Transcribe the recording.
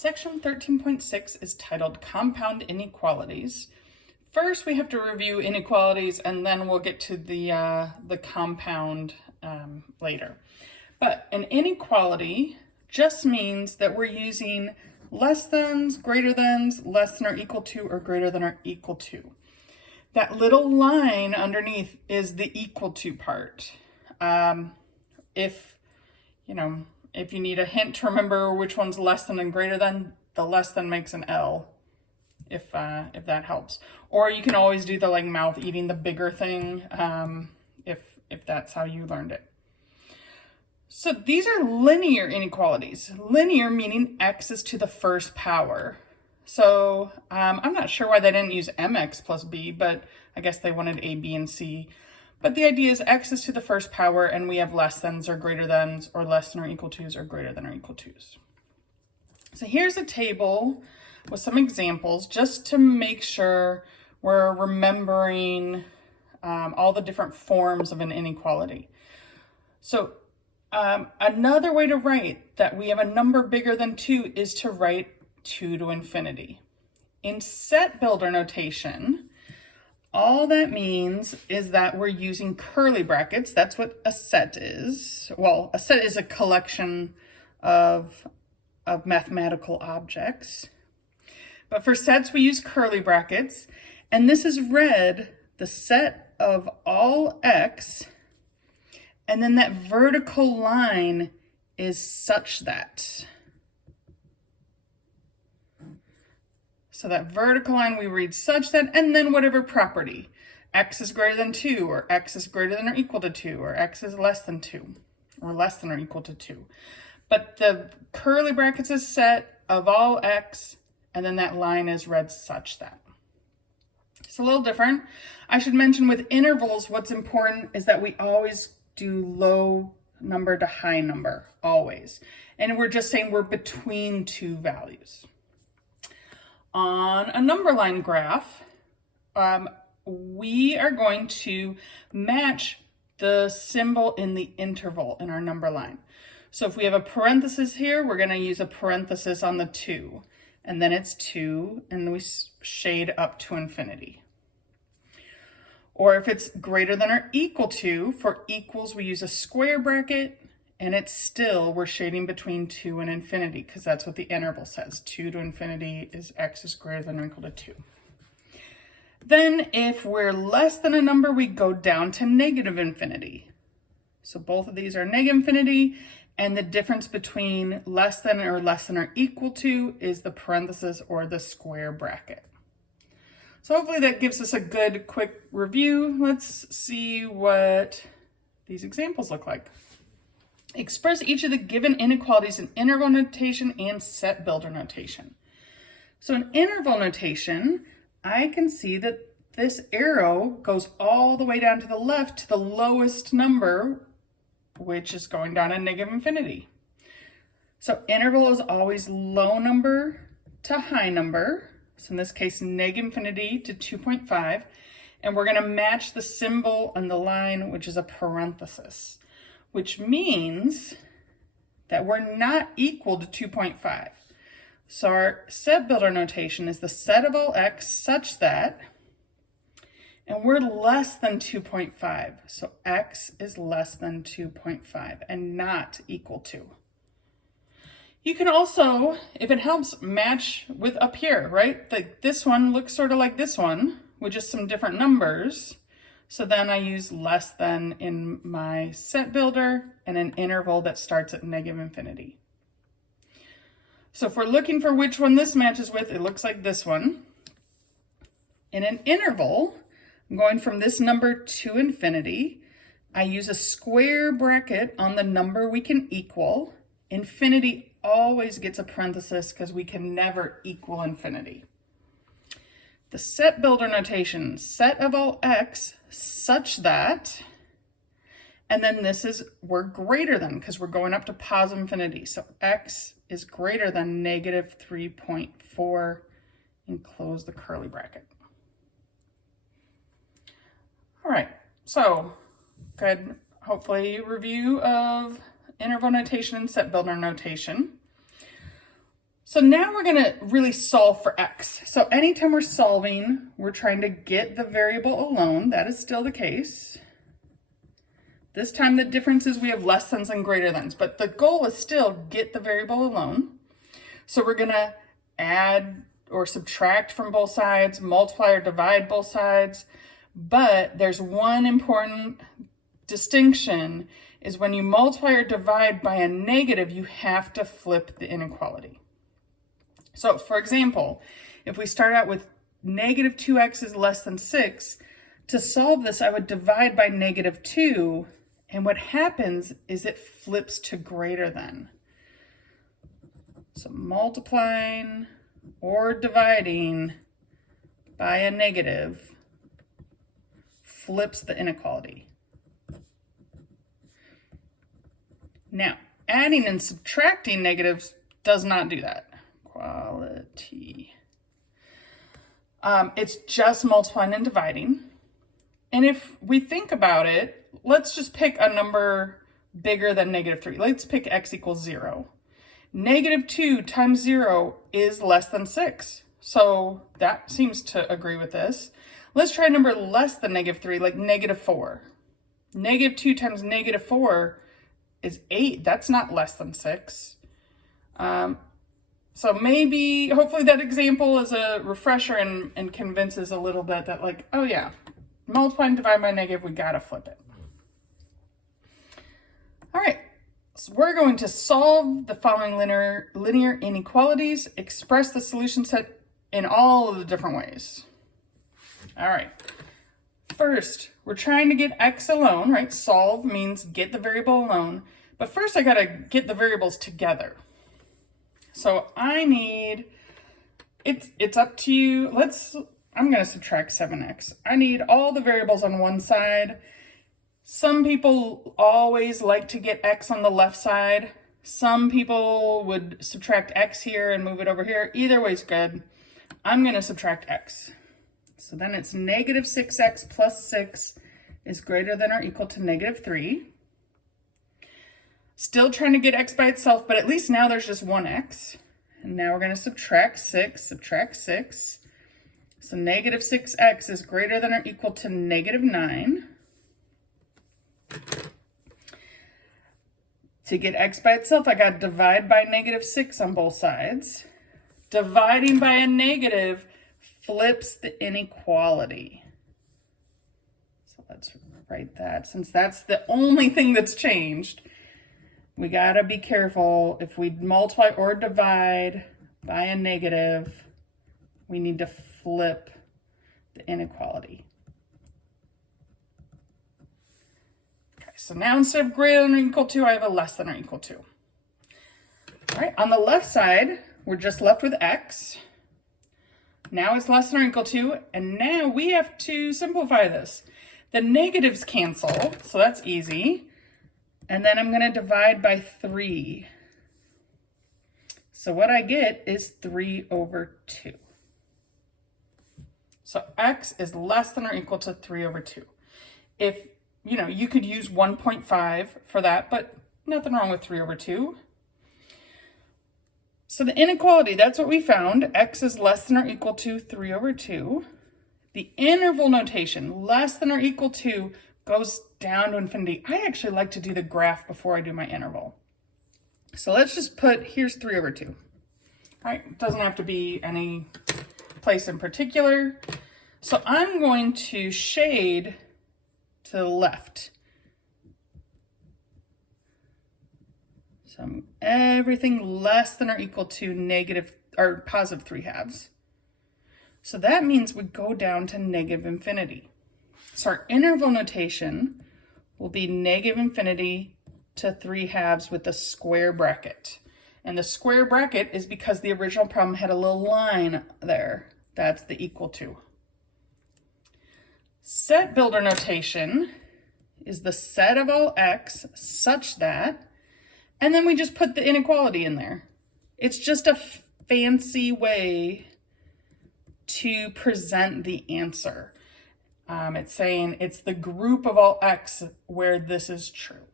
Section 13.6 is titled Compound Inequalities. First, we have to review inequalities, and then we'll get to the compound later. But an inequality just means that we're using less than's, greater than's, less than or equal to, or greater than or equal to. That little line underneath is the equal to part. If you need a hint to remember which one's less than and greater than, the less than makes an L, if that helps. Or you can always do the like mouth eating the bigger thing, if that's how you learned it. So these are linear inequalities. Linear meaning x is to the first power. So I'm not sure why they didn't use mx plus b, but I guess they wanted a, b, and c. But the idea is x is to the first power, and we have less thans or greater thans, or less than or equal to's, or greater than or equal to's. So here's a table with some examples just to make sure we're remembering all the different forms of an inequality. So another way to write that we have a number bigger than 2 is to write 2 to infinity. In set builder notation, all that means is that we're using curly brackets. That's what a set is. Well, a set is a collection of mathematical objects. But for sets, we use curly brackets. And this is read the set of all x, and then that vertical line is such that. So that vertical line we read such that, and then whatever property. X is greater than 2, or x is greater than or equal to 2, or x is less than 2, or less than or equal to 2. But the curly brackets is set of all x, and then that line is read such that. It's a little different. I should mention with intervals, what's important is that we always do low number to high number, always. And we're just saying we're between two values. On a number line graph, we are going to match the symbol in the interval in our number line. So if we have a parenthesis here, we're going to use a parenthesis on the 2. And then it's 2, and we shade up to infinity. Or if it's greater than or equal to, for equals we use a square bracket, and it's still, we're shading between 2 and infinity, because that's what the interval says. 2 to infinity is x is greater than or equal to 2. Then if we're less than a number, we go down to negative infinity. So both of these are negative infinity, and the difference between less than or equal to is the parenthesis or the square bracket. So hopefully that gives us a good quick review. Let's see what these examples look like. Express each of the given inequalities in interval notation and set builder notation. So in interval notation, I can see that this arrow goes all the way down to the left to the lowest number, which is going down to negative infinity. So interval is always low number to high number. So in this case, negative infinity to 2.5. And we're going to match the symbol on the line, which is a parenthesis, which means that we're not equal to 2.5. So our set builder notation is the set of all x such that, and we're less than 2.5. So x is less than 2.5 and not equal to. You can also, if it helps, match with up here, right? Like this one looks sort of like this one with just some different numbers. So then I use less than in my set builder and an interval that starts at negative infinity. So if we're looking for which one this matches with, it looks like this one. In an interval, I'm going from this number to infinity. I use a square bracket on the number we can equal. Infinity always gets a parenthesis because we can never equal infinity. The set builder notation, set of all x such that, and then this is, we're greater than, because we're going up to positive infinity. So x is greater than negative 3.4, and close the curly bracket. All right, so good, hopefully review of interval notation and set builder notation. So now we're gonna really solve for x. So anytime we're solving, we're trying to get the variable alone. That is still the case. This time the difference is we have less than's and greater than's, but the goal is still get the variable alone. So we're gonna add or subtract from both sides, multiply or divide both sides, but there's one important distinction is when you multiply or divide by a negative, you have to flip the inequality. So for example, if we start out with negative 2x is less than 6, to solve this, I would divide by negative 2, and what happens is it flips to greater than. So multiplying or dividing by a negative flips the inequality. Now, adding and subtracting negatives does not do that. Equality. It's just multiplying and dividing. And if we think about it, let's just pick a number bigger than negative 3. Let's pick x equals 0. Negative 2 times 0 is less than 6. So that seems to agree with this. Let's try a number less than negative 3, like negative 4. Negative 2 times negative 4 is 8. That's not less than 6. So maybe, hopefully that example is a refresher and convinces a little bit that like, oh yeah, multiply and divide by negative, we gotta flip it. All right, so we're going to solve the following linear inequalities, express the solution set in all of the different ways. All right, first, we're trying to get x alone, right? Solve means get the variable alone, but first I gotta get the variables together. So I need, it's up to you. I'm gonna subtract 7x. I need all the variables on one side. Some people always like to get x on the left side. Some people would subtract x here and move it over here. Either way is good. I'm gonna subtract x. So then it's negative 6x plus 6 is greater than or equal to negative 3. Still trying to get x by itself, but at least now there's just one x. And now we're going to subtract 6. So negative 6x is greater than or equal to negative 9. To get x by itself, I got to divide by negative 6 on both sides. Dividing by a negative flips the inequality. So let's write that. Since that's the only thing that's changed, we gotta be careful. If we multiply or divide by a negative, we need to flip the inequality. Okay, so now instead of greater than or equal to, I have a less than or equal to. All right, on the left side, we're just left with x. Now it's less than or equal to, and now we have to simplify this. The negatives cancel, so that's easy. And then I'm going to divide by 3. So what I get is 3 over 2. So x is less than or equal to 3 over 2. If, you could use 1.5 for that, but nothing wrong with 3 over 2. So the inequality, that's what we found. X is less than or equal to 3 over 2. The interval notation, less than or equal to, goes down to infinity. I actually like to do the graph before I do my interval. So let's just put, here's 3 over 2. All right, it doesn't have to be any place in particular. So I'm going to shade to the left. So everything less than or equal to negative or positive 3/2. So that means we go down to negative infinity. So our interval notation will be negative infinity to 3/2 with a square bracket. And the square bracket is because the original problem had a little line there. That's the equal to. Set builder notation is the set of all x such that, and then we just put the inequality in there. It's just a fancy way to present the answer. It's saying it's the group of all x where this is true.